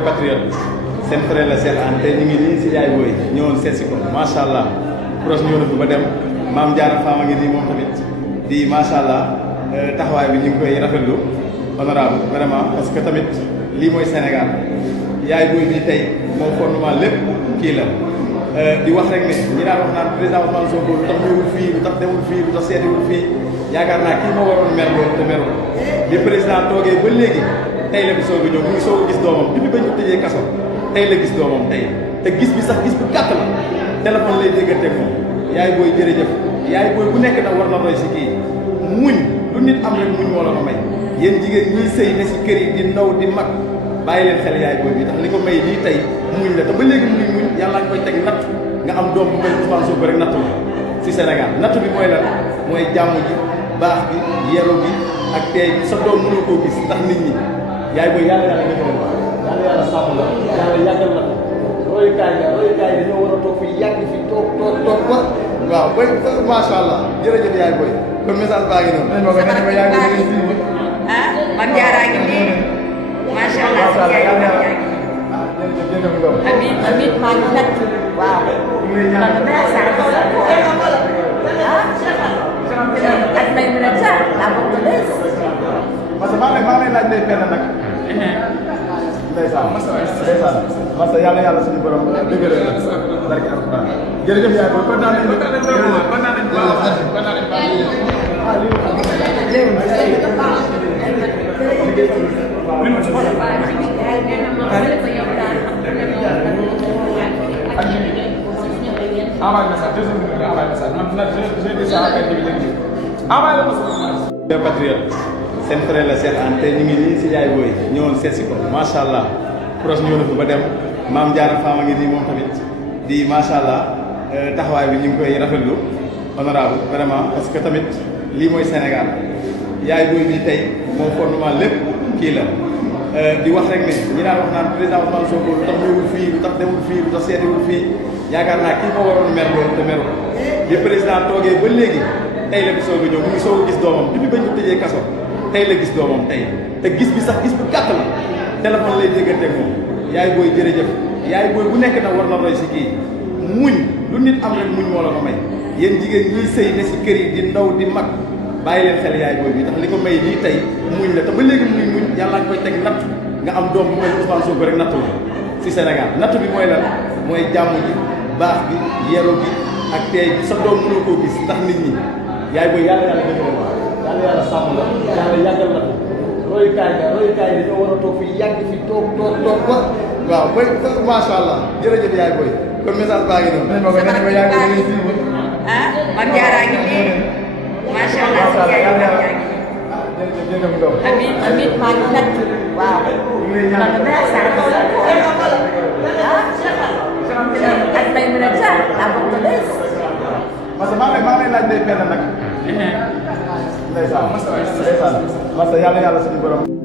patriote seen frère la Cheikh Anta ñu ngi nii si yaay booy ñëwoon seet si ko macha allah proche ñëw na fi ba dem maam Diarra Fama ngi nii moom tamit di macha allah taxawaay bi ñu ngi koy rafetlu honorable vraiment parce que tamit lii mooy Sénégal yaay booy bi tey moom fondement lépp kii la di wax rek ne ñi daan wax naan président Ousmane Sonko lu tax ñëwul fii lu tax demul fii lu tax seetiwul fii yaakaar naa kii moo waroon mer loolu te merul bi président toogee ba léegi tey la fi soog a ñëw mu ngi soog a gis doomam depuis bañ ko tëjee kaso tey la gis doomam tey te gis bi sax gis bu gàtt la téléphone lay dégganteeg moom yaay booy jërëjëf yaay booy bu nekk nag war na roy si kii muñ lu nit am rek muñ moo la ko may yéen jigéen ñiy sëy ne si kër yi di ndaw di mag bàyyi leen xel yaay booy bi tax li ko may lii tey muñ la te ba léegi mu ngi muñ yàlla nga koy teg natt nga am doom bu mel Ousmane Sonko rek natt la si Sénégal natt bi mooy lan mooy jàmm ji baax bi yeru bi ak tey bi sa doom mënoo koo gis ndax nit ñi yaay booy yàlla defal la yàlla sàmm la yàlla yàggal la royukaay dañoo war a toog fi yàgg fi toog ba waaw ba macha allah jërëjëf yaay booy kon message baa ngi noonu. man Diarra ngi nii macha allah si yaay yaa ngi nii. amiin maa ngi natt waaw. man maa saa ak may mën a jaar laa bëgg a des. parce que maa ngi lay laaj day benn nag. ndeysaan parce que yàlla suñu borom dëgëral la barke alquran jërëjëf yaay booy kontaan nañu patriote seen frère la Cheikh Anta ñu ngi nii si yaay booy ñëwoon seet si ko macha allah proche ñëw na fi ba dem maam Diarra Fama ngi nii moom tamit di macha allah taxawaay bi ñu ngi koy rafetlu honorable vraiment parce que tamit lii mooy Sénégal yaay booy bi tey moom fondement lépp kii la di wax rek ne ñi daan wax naan président Ousmane Sonko lu tax ñëwul fii lu tax demul fii lu tax seetiwul fii yaakaar naa kii moo waroon mer loolu te merul bi président toogee ba léegi tey la fi soog a ñëw mu ngi soog a gis doomam depuis bañ ko tëjee kaso tey la gis doomam tey te gis bi sax gis bu gàtt la téléphone lay dégganteeg moom yaay booy jërëjëf yaay booy bu nekk nag war na roy si kii muñ lu nit am rek muñ moo la ko may yéen jigéen ñiy sëy ne si kër yi di ndaw di mag bàyyi leen xel yaay booy bi tax li ko may lii tey muñ la te ba léegi mu ngi muñ yàlla nga koy teg natt nga am doom bu mel Ousmane Sonko rek natt la si Sénégal natt bi mooy lan mooy jàmm ji baax bi yeru bi ak tey bi sa doom mënoo koo gis ndax nit ñi yaay booy yàlla defal la yàlla sàmm la yàlla yàggal la royukaay dañoo war a toog fi yàgg fi toog ba waaw ba macha allah jërëjëf yaay booy kon message baa ngi noonu. man Diarra ngi nii macha allah si yaay yaa ngi nii. amiin maa ngi natt waaw. man maa saa ak may mën a jaar laa bëgg a des. parce que maa ngi lay laaj day benn nag. ndeysaan parce que yàlla suñu borom.